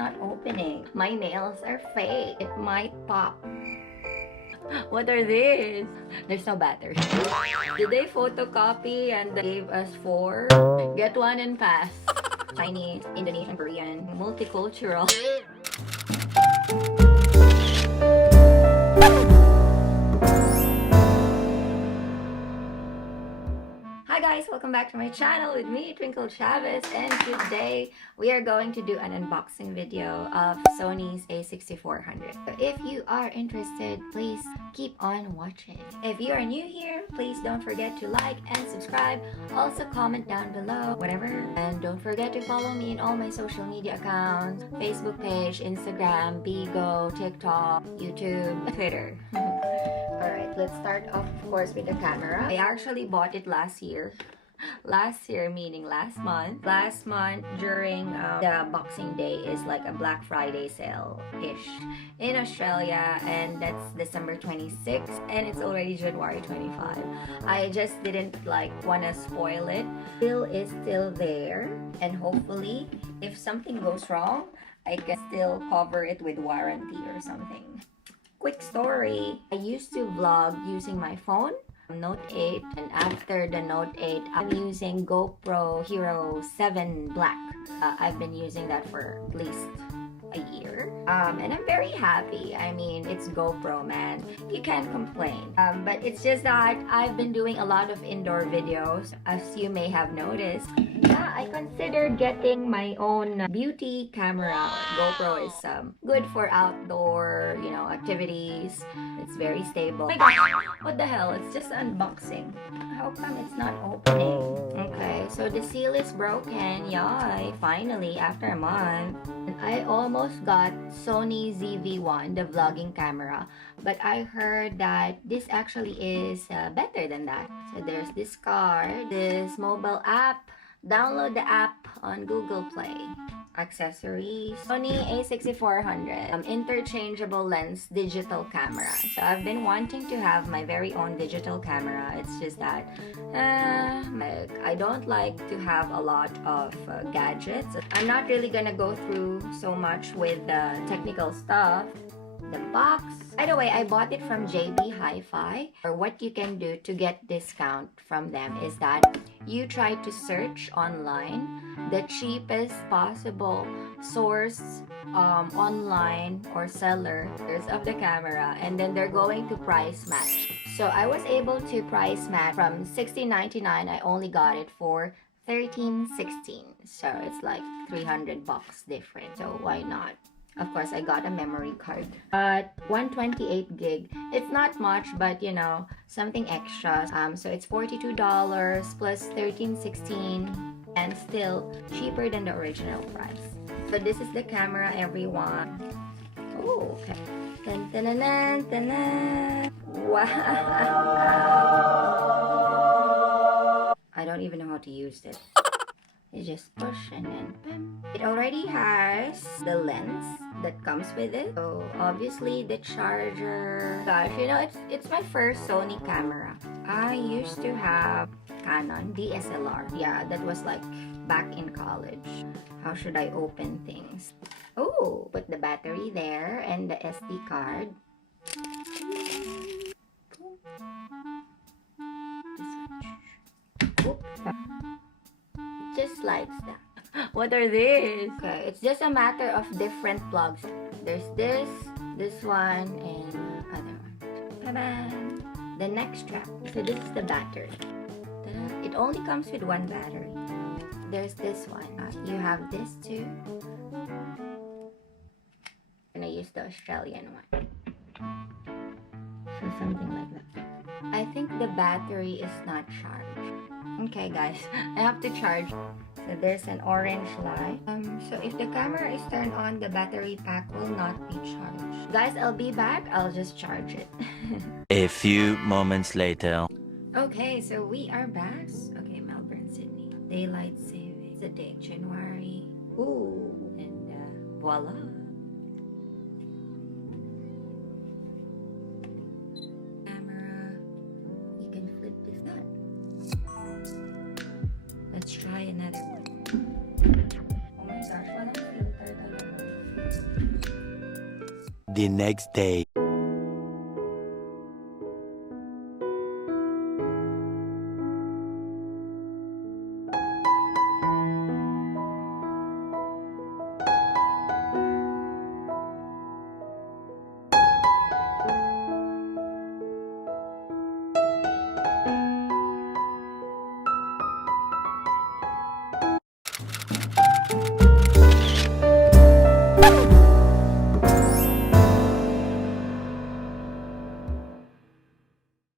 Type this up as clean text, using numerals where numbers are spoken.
not opening. My nails are fake. It might pop. What are these? There's no battery. Did they photocopy and they gave us 4? Get one and pass. Chinese, Indonesian, Korean, multicultural. Hi guys, welcome back to my channel with me, Twinkle Chaves, and today we are going to do an unboxing video of Sony's A6400. So if you are interested, please keep on watching. If you are new here, please don't forget to like and subscribe. Also comment down below, whatever. And don't forget to follow me in all my social media accounts, Facebook page, Instagram, BIGO, TikTok, YouTube, Twitter. Alright, let's start off, of course, with the camera. I actually bought it last year. Last year meaning last month. Last month during the Boxing Day is like a Black Friday sale-ish in Australia, and that's December 26th, and it's already January 25. I just didn't want to spoil it. Still is still there, and hopefully if something goes wrong, I can still cover it with warranty or something. Quick story, I used to vlog using my phone, Note 8, and after the Note 8, I'm using GoPro Hero 7 Black. I've been using that for at least a year, and I'm very happy. I mean, it's GoPro, man. You can't complain. But it's just that I've been doing a lot of indoor videos, as you may have noticed. Yeah, I considered getting my own beauty camera. GoPro is good for outdoor, activities. It's very stable. Oh my gosh, what the hell? It's just unboxing. How come it's not opening? Okay, so the seal is broken. Yay, finally, after a month. And I almost got Sony ZV-1, the vlogging camera, but I heard that this actually is better than that. So there's this card, this mobile app. Download the app on Google Play. Accessories, Sony A6400, interchangeable lens digital camera. So I've been wanting to have my very own digital camera. It's just that I don't like to have a lot of gadgets. I'm not really gonna go through so much with the technical stuff. The box. By the way, I bought it from HIFI. Or what you can do to get discount from them is that you try to search online the cheapest possible source online or sellers of the camera, and then they're going to price match. So I was able to price match from $16.99. I only got it for $13.16. So it's like $300 different. So why not? Of course, I got a memory card. 128 gig. It's not much, but something extra. So it's $42 plus $13.16, and still cheaper than the original price. So this is the camera, everyone. Oh, okay. Dun, dun, dun, dun, dun, dun. Wow. I don't even know how to use this. You just push and then bam. It already has the lens that comes with it. So obviously the charger. Gosh, it's my first Sony camera. I used to have Canon DSLR. Yeah, that was like back in college. How should I open things? Oh, put the battery there and the SD card. Just slides that. What are these? Okay, it's just a matter of different plugs. There's this one, and other one. Ta-da! The next strap. So this is the battery. Ta-da. It only comes with one battery. There's this one. You have this too. I'm gonna use the Australian one. So something like that. I think the battery is not charged. Okay guys, I have to charge. So there's an orange light. So if the camera is turned on, the battery pack will not be charged. Guys, I'll be back. I'll just charge it. A few moments later. Okay, so we are back. Okay, Melbourne, Sydney. Daylight saving. It's the day, January. Ooh, and voila. Let's try another one. Oh my gosh, walang filter talaga. the next day.